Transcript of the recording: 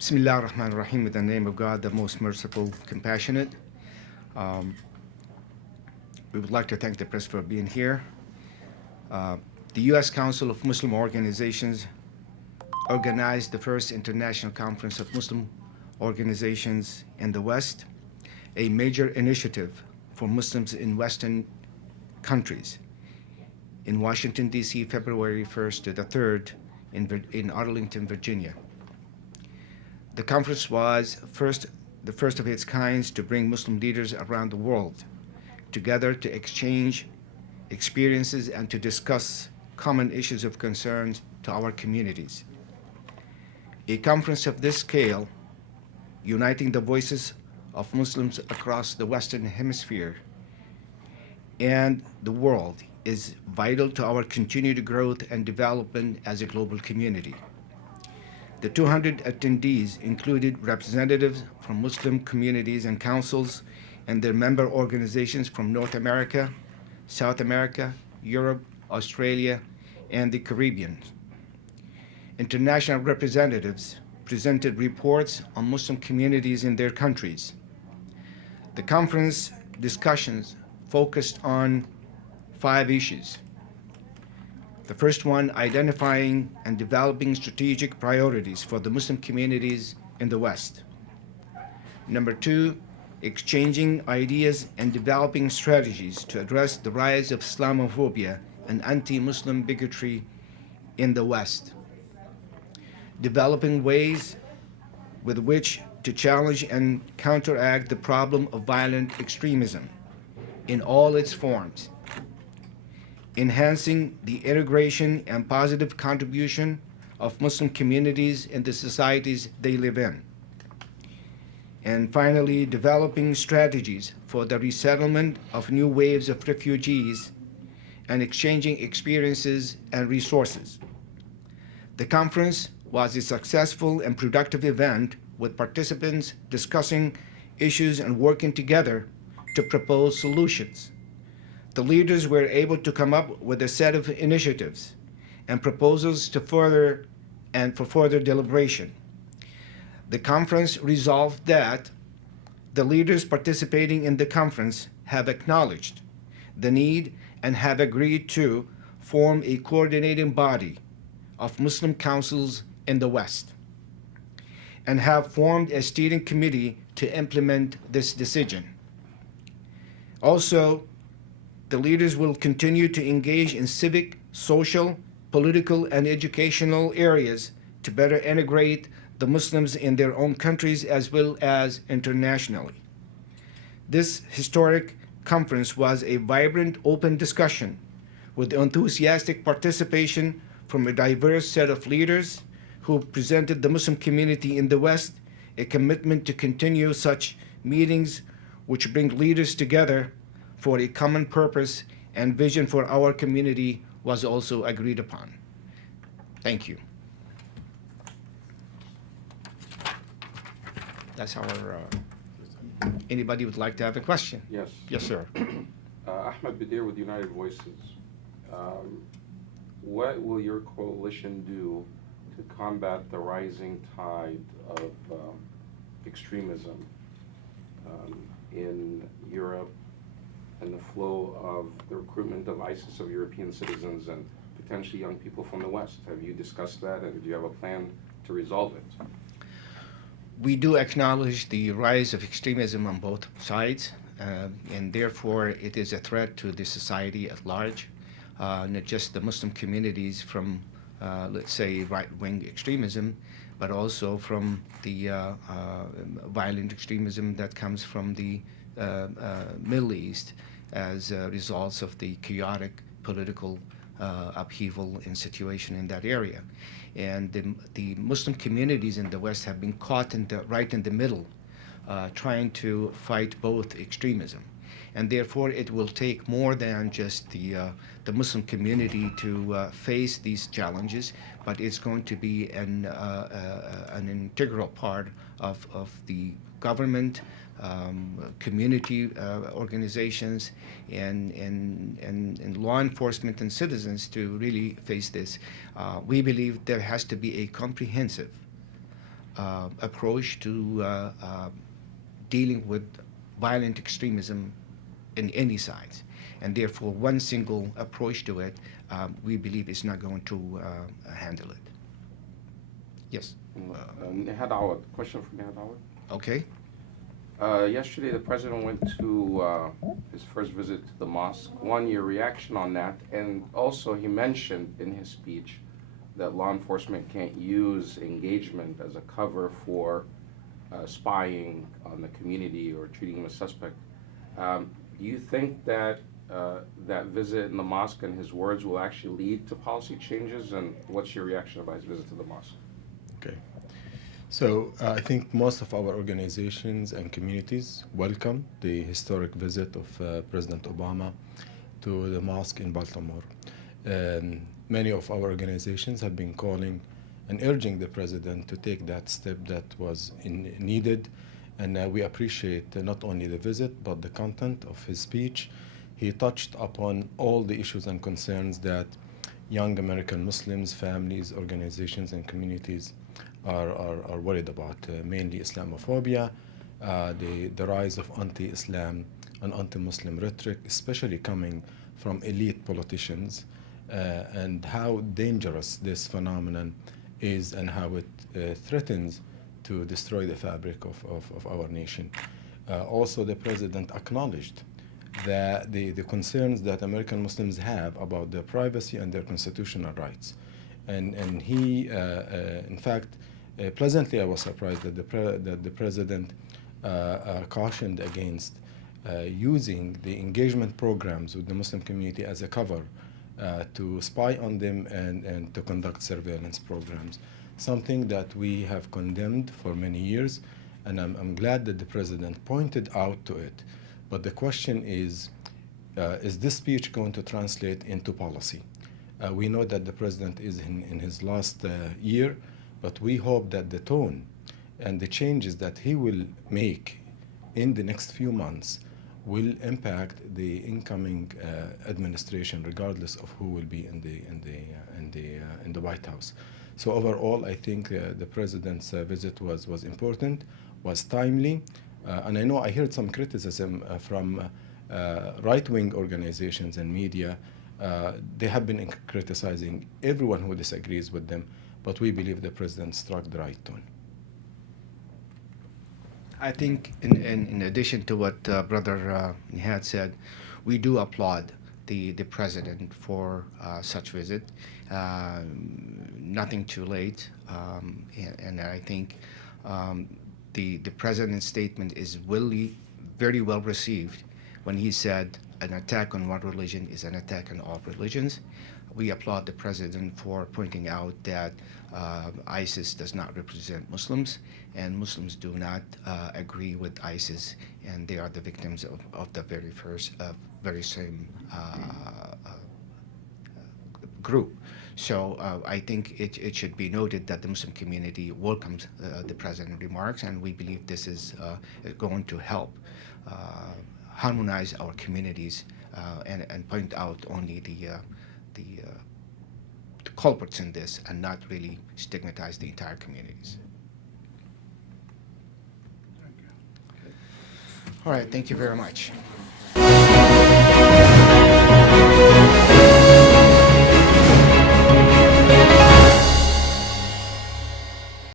Bismillah ar-Rahman ar-Rahim, in the name of God, the most merciful, compassionate. Um, we would like to thank the press for being here. Uh, the U.S. Council of Muslim Organizations organized the first international conference of Muslim organizations in the West, a major initiative for Muslims in Western countries, in Washington, D.C., February 1st to the 3rd in Arlington, Virginia. The conference was the first of its kind to bring Muslim leaders around the world together to exchange experiences and to discuss common issues of concern to our communities. A conference of this scale, uniting the voices of Muslims across the Western Hemisphere and the world, is vital to our continued growth and development as a global community. The 200 attendees included representatives from Muslim communities and councils and their member organizations from North America, South America, Europe, Australia, and the Caribbean. International representatives presented reports on Muslim communities in their countries. The conference discussions focused on 5 issues. The first one, identifying and developing strategic priorities for the Muslim communities in the West. Number 2, exchanging ideas and developing strategies to address the rise of Islamophobia and anti-Muslim bigotry in the West. Developing ways with which to challenge and counteract the problem of violent extremism in all its forms. Enhancing the integration and positive contribution of Muslim communities in the societies they live in. And finally, developing strategies for the resettlement of new waves of refugees and exchanging experiences and resources. The conference was a successful and productive event with participants discussing issues and working together to propose solutions. The leaders were able to come up with a set of initiatives and proposals for further deliberation. The conference resolved that the leaders participating in the conference have acknowledged the need and have agreed to form a coordinating body of Muslim councils in the West and have formed a steering committee to implement this decision. Also, the leaders will continue to engage in civic, social, political, and educational areas to better integrate the Muslims in their own countries as well as internationally. This historic conference was a vibrant, open discussion with enthusiastic participation from a diverse set of leaders who presented the Muslim community in the West. A commitment to continue such meetings which bring leaders together for a common purpose and vision for our community was also agreed upon. Thank you. That's our, anybody would like to have a question? Yes. Yes, sir. Ahmed Badir with United Voices. What will your coalition do to combat the rising tide of extremism in Europe and the flow of the recruitment of ISIS of European citizens and potentially young people from the West? Have you discussed that, and do you have a plan to resolve it? We do acknowledge the rise of extremism on both sides, and therefore it is a threat to the society at large, not just the Muslim communities from, let's say, right-wing extremism, but also from the violent extremism that comes from the Middle East as results of the chaotic political upheaval and situation in that area. And the Muslim communities in the West have been caught right in the middle, trying to fight both extremism. And therefore, it will take more than just the Muslim community to face these challenges, but it's going to be an integral part of the government, community organizations, and law enforcement and citizens to really face this. We believe there has to be a comprehensive approach to dealing with violent extremism in any side. And therefore, one single approach to it, we believe is not going to handle it. Yes. Nihad Awad, question from Nihad Awad. Okay. Yesterday, the president went to his first visit to the mosque. One, your reaction on that, and also he mentioned in his speech that law enforcement can't use engagement as a cover for spying on the community or treating him as suspect. Do you think that that visit in the mosque and his words will actually lead to policy changes? And what's your reaction about his visit to the mosque? Okay. So I think most of our organizations and communities welcome the historic visit of President Obama to the mosque in Baltimore. Many of our organizations have been calling and urging the president to take that step that was needed. And we appreciate not only the visit, but the content of his speech. He touched upon all the issues and concerns that young American Muslims, families, organizations, and communities are worried about, mainly Islamophobia, the rise of anti-Islam and anti-Muslim rhetoric, especially coming from elite politicians, and how dangerous this phenomenon is and how it threatens to destroy the fabric of our nation. Also, the president acknowledged that the concerns that American Muslims have about their privacy and their constitutional rights. And he, in fact, pleasantly I was surprised that the president cautioned against using the engagement programs with the Muslim community as a cover to spy on them and to conduct surveillance programs, something that we have condemned for many years, and I'm glad that the president pointed out to it. But the question is this speech going to translate into policy? We know that the president is in his last year, but we hope that the tone and the changes that he will make in the next few months will impact the incoming administration, regardless of who will be in the White House. So overall, I think the president's visit was important, was timely, and I know I heard some criticism from right-wing organizations and media. They have been criticizing everyone who disagrees with them, but we believe the president struck the right tone. I think in addition to what Brother Nihad said, we do applaud the president for such visit. Nothing too late, and I think the president's statement is very well received when he said an attack on one religion is an attack on all religions. We applaud the president for pointing out that ISIS does not represent Muslims, and Muslims do not agree with ISIS, and they are the victims of the very same group. So I think it should be noted that the Muslim community welcomes the president's remarks, and we believe this is going to help harmonize our communities and point out only the culprits in this and not really stigmatize the entire communities. All right, thank you very much.